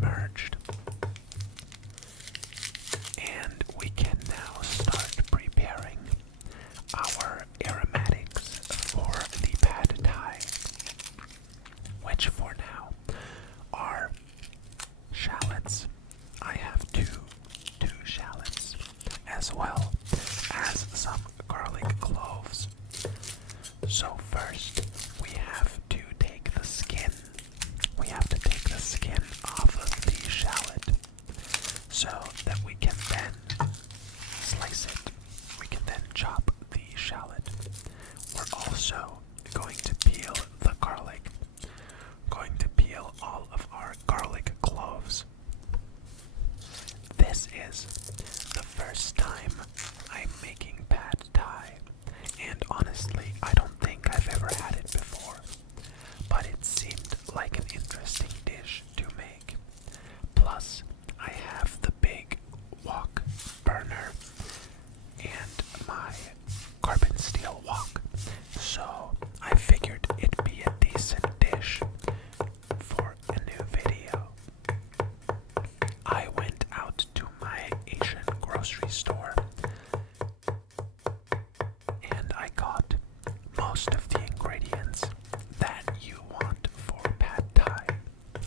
submerged. And we can now start preparing our aromatics for the pad thai, which for now are shallots. I have two shallots, as well as some garlic cloves. So first, we have to take the skin. We have to take the skin off of the shallot so that we can then slice it. We can then chop the shallot. We're also going to peel the garlic. Going to peel all of our garlic cloves. This is the first time I'm making pad thai, and honestly, I don't think I've ever had it before, but it seemed like an interesting dish to make. Plus, I have the big wok burner and my carbon steel wok, so I figured it'd be a decent dish for a new video. I went out to my Asian grocery store and I got most of the ingredients that you want for pad thai,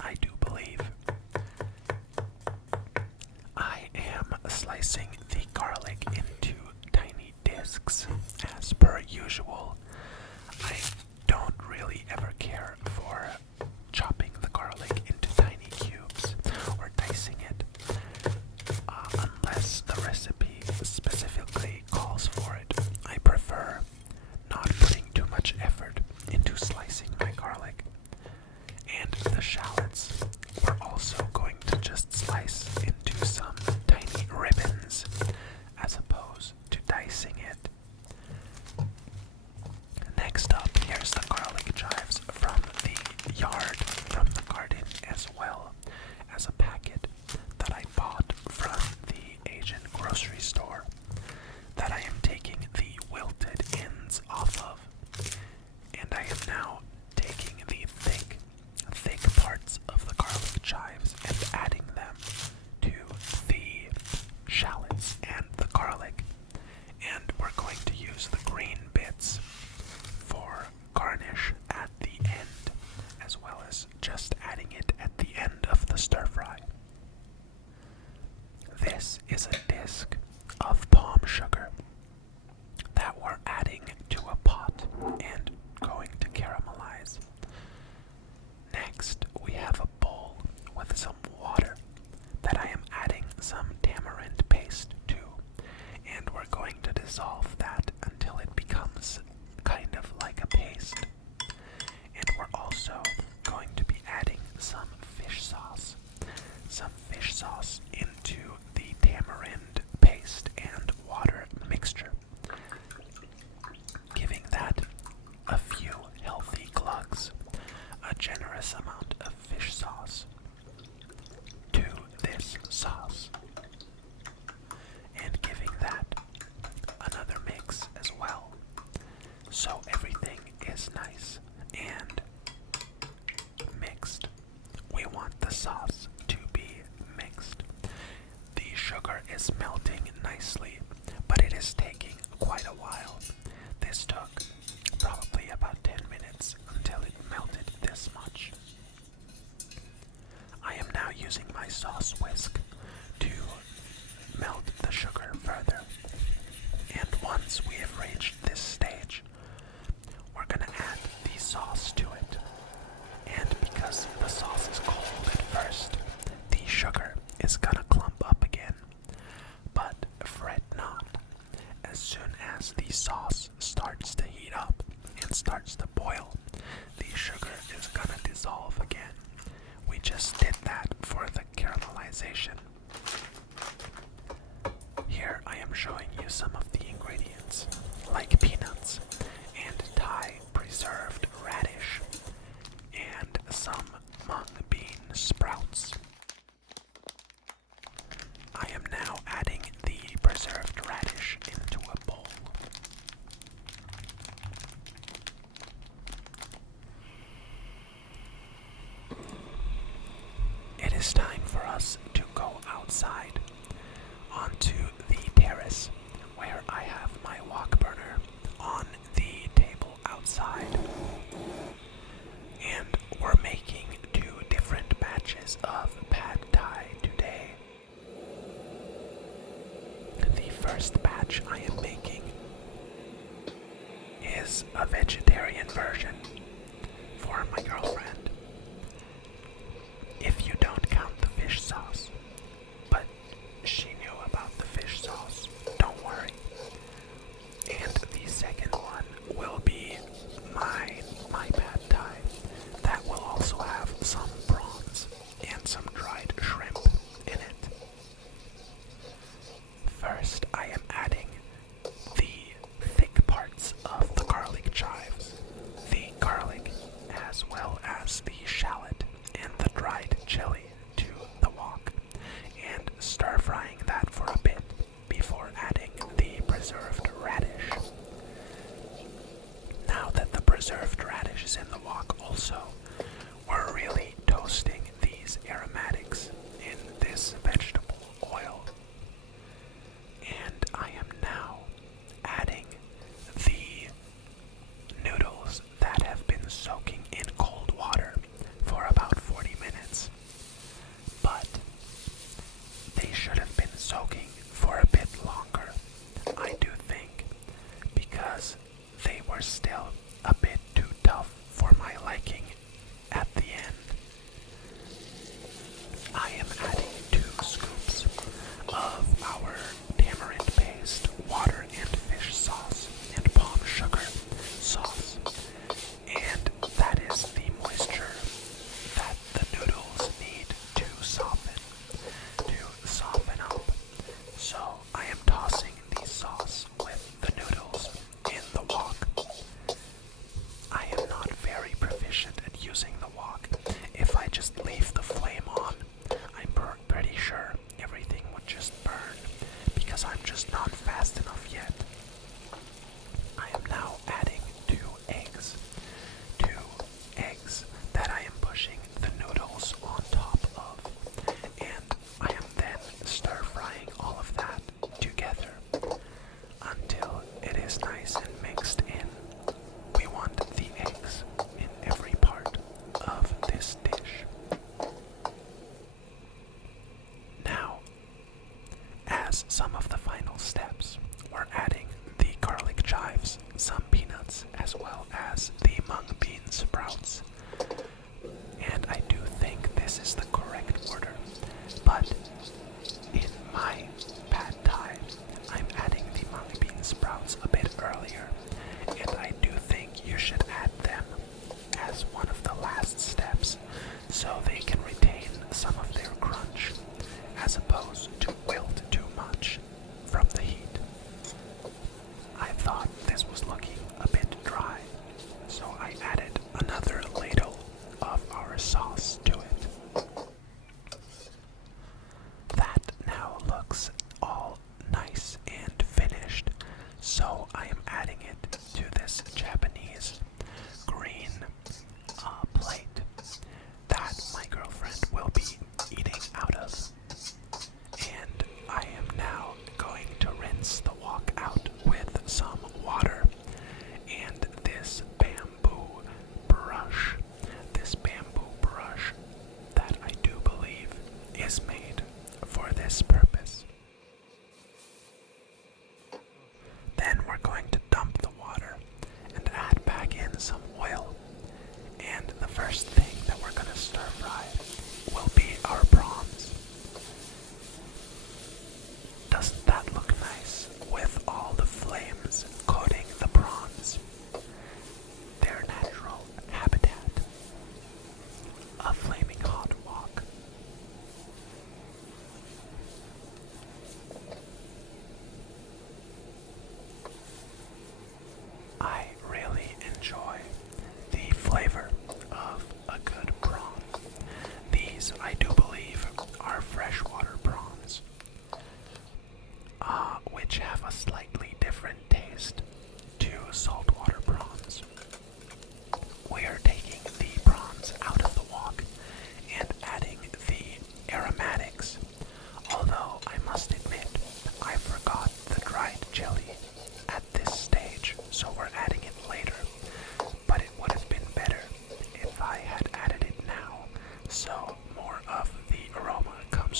I do believe. I am slicing the garlic into tiny discs as per usual. I don't really ever care for chopping the garlic into tiny cubes or dicing it, unless the recipe specifically calls for it. I prefer not putting too much effort into slicing my garlic. And the shallots, we're also going to just slice into some tiny ribbons as opposed to dicing it. Next up, here's the garlic chives from the yard, from the garden, as well as a packet that I bought from the Asian grocery store that I am taking the wilted ends off of. And I am now taking the thick parts of the garlic chives and adding them to the shallots and the garlic. And we're going to use the green bits for garnish at the end, as well as just adding it at the end of the stir fry. This is a disc of palm sugar that we're adding to a pot and going to caramelize. Next, we have a bowl with some water that I am adding some tamarind paste to, and we're going to dissolve that until it becomes kind of like a paste. And we're also going to be adding some fish sauce into the tamarind paste and water mixture, giving that a few healthy glugs, a generous amount of fish sauce to this sauce, and giving that another mix as well. So everything is nice and mixed. We want the sauce to be mixed. The sugar is melting nicely, but it is taking quite a while. This took probably about 10 minutes until it melted this much. I am now using my sauce whisk to melt the sugar further. And once we have reached this stage, we're going to add the sauce to it. And because the sauce is cold at first, the sugar is going to clump up again. But fret not. As soon as the sauce starts to heat up and starts to boil, the sugar is going to dissolve again. We just did that for the caramelization. Here I am showing you some of the ingredients, like peanuts and Thai preserved radish and some mung bean sprouts. for us to go outside onto the terrace where I have my wok burner on the table outside. And we're making 2 different batches of pad thai today. The first batch I am making is a vegetarian version for my girlfriend. If you don't count the fish sauce, but she knew about the fish sauce, don't worry. And the second one will be my pad thai. That will also have some prawns and some dried shrimp in it. First, I am adding the thick parts of the garlic chives, the garlic as well as the shallot and the dried chili to the wok, and stir frying that for a bit before adding the preserved radish. Now that the preserved radish is in the wok also, we're really toasting these aromatics in this vegetable oil. And I am now adding the noodles that have been soaking in cold water for about 40 minutes. But they should have been soaking for a bit longer, I do think, because they were still a bit too tough for my liking at the end. I am adding 2 scoops of our tamarind paste, water and fish sauce, and palm sugar sauce. And that is the moisture that the noodles need to soften up. So I am tossing the sauce with the noodles in the wok. I am not very proficient at using the wok. If I just leave the flame on, I'm pretty sure everything would just burn because I'm just not fast enough yet. I am now adding 2 eggs. 2 eggs that I am pushing the noodles on top of. And I am then stir frying all of that together until it is nice and mixed in. We want the eggs in every part of this dish. Now, as some of the final steps, we're adding the garlic chives, some peanuts, as well as the mung bean sprouts. And I do think this is the correct order, but in my pad thai, I'm adding the mung bean sprouts a bit earlier, and I do think you should add them as one of the last steps so they can retain some of their crunch as opposed to wilt too much from the heat. I thought this was looking a bit dry, so I added another ladle of our sauce to it. That now looks all nice and finished, so I am adding it to this Japanese green plate that my girlfriend will be eating out of. And I am now going to rinse the wok out with some water and this bamboo brush. This bamboo brush that I do believe is made for this purpose. Then we're going to dump the water and add back in some oil. And the first thing that we're going to stir fry will be our prawns. Doesn't that look nice with all the flames coating the prawns? Their natural habitat. A flaming hot wok.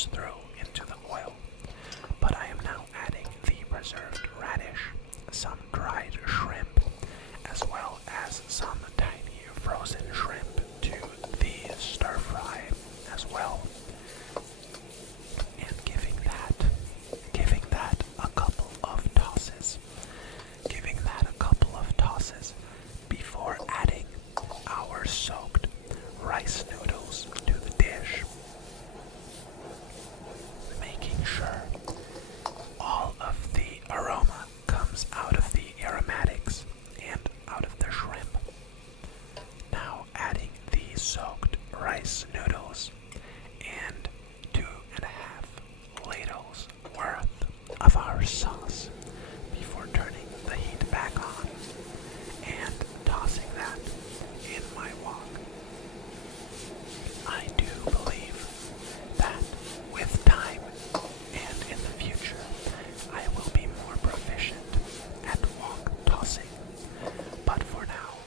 goes through into the oil. But I am now adding the preserved radish, some dried shrimp, as well as some tiny frozen shrimp to the stir fry as well. And giving that a couple of tosses. Giving that a couple of tosses before adding our soaked rice noodles to the dish. Making sure all of the aroma comes out of the aromatics and out of the shrimp. Now adding the soaked rice noodles and 2.5 ladles worth of our sauce before turning the heat back on and tossing that in my wok. I do believe that with time and in the future, I will be more proficient at wok tossing. But for now,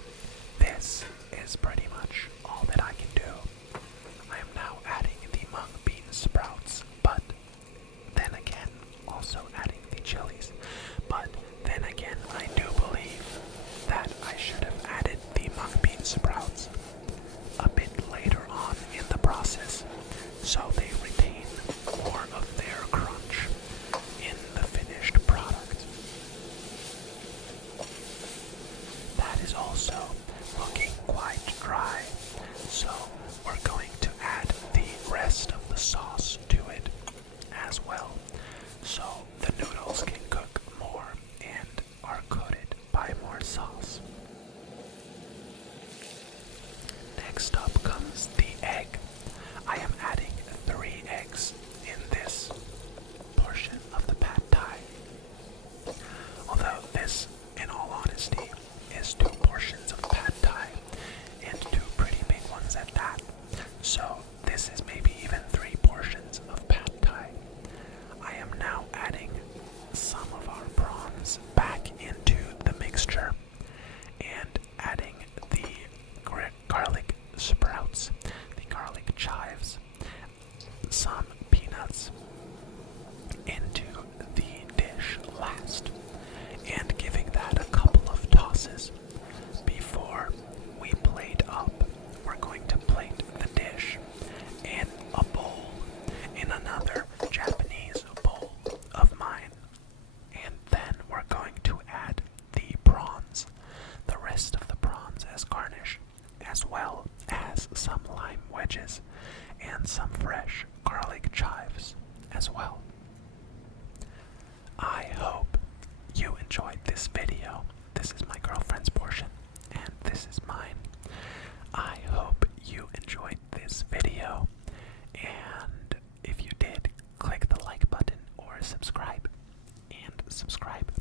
this is pretty much all that I can do. I am now adding the mung bean sprouts, but then again, also adding the chilies. But then again, I do believe that I should have added the mung bean sprouts a bit later on in the process, so they retain more of their crunch in the finished product. That is also looking quite dry, so we're going to add the rest of the sauce to it as well, so the noodles can cook more and are coated by more sauce. Next up comes the egg. I am adding 3 eggs in this portion of the pad thai. Although this, in all honesty, is 2 portions of pad thai and 2 pretty big ones at that. So this is maybe even 3 portions of pad thai. I am now adding some of our prawns back into the mixture and adding the garlic sprouts, the garlic chives, some peanuts into the dish last, and giving that a couple of tosses before we plate up. We're going to plate the dish in a bowl, in another Japanese bowl of mine, and then we're going to add the prawns, the rest of the prawns as garnish, as well as some lime wedges and some fresh garlic chives as well. I hope you enjoyed this video. This is my girlfriend's portion, and this is mine. I hope you enjoyed this video, and if you did, click the like button or subscribe, and subscribe